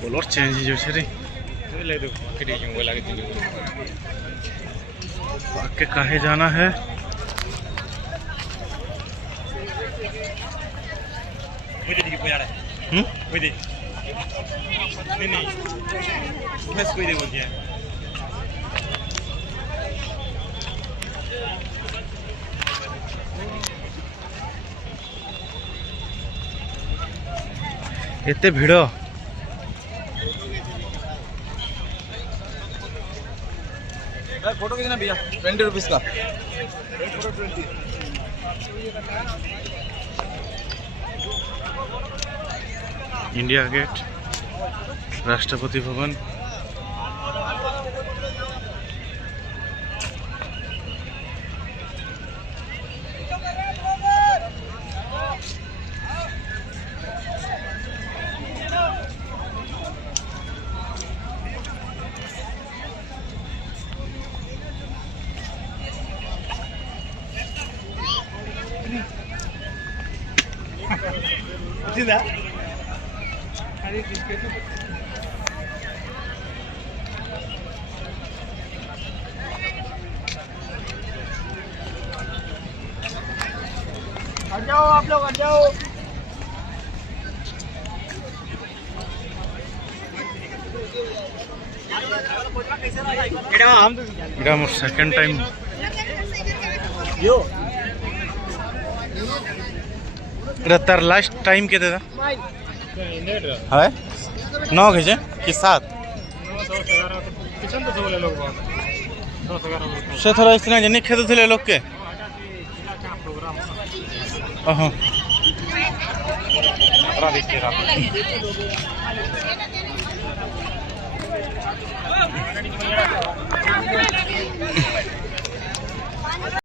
Colour change हो रे आगे काहे जाना है। एते भिड़ फोटो कितना भैया 20 रुपीज का। इंडिया गेट, राष्ट्रपति भवन, हट जाओ आप लोग, हट जाओ। इटा मोर सेकंड टाइम इटा तार लास्ट टाइम के देदा है 9 घजे कि 7 से थोड़ा इतना जने खेद थे लोग के ओहो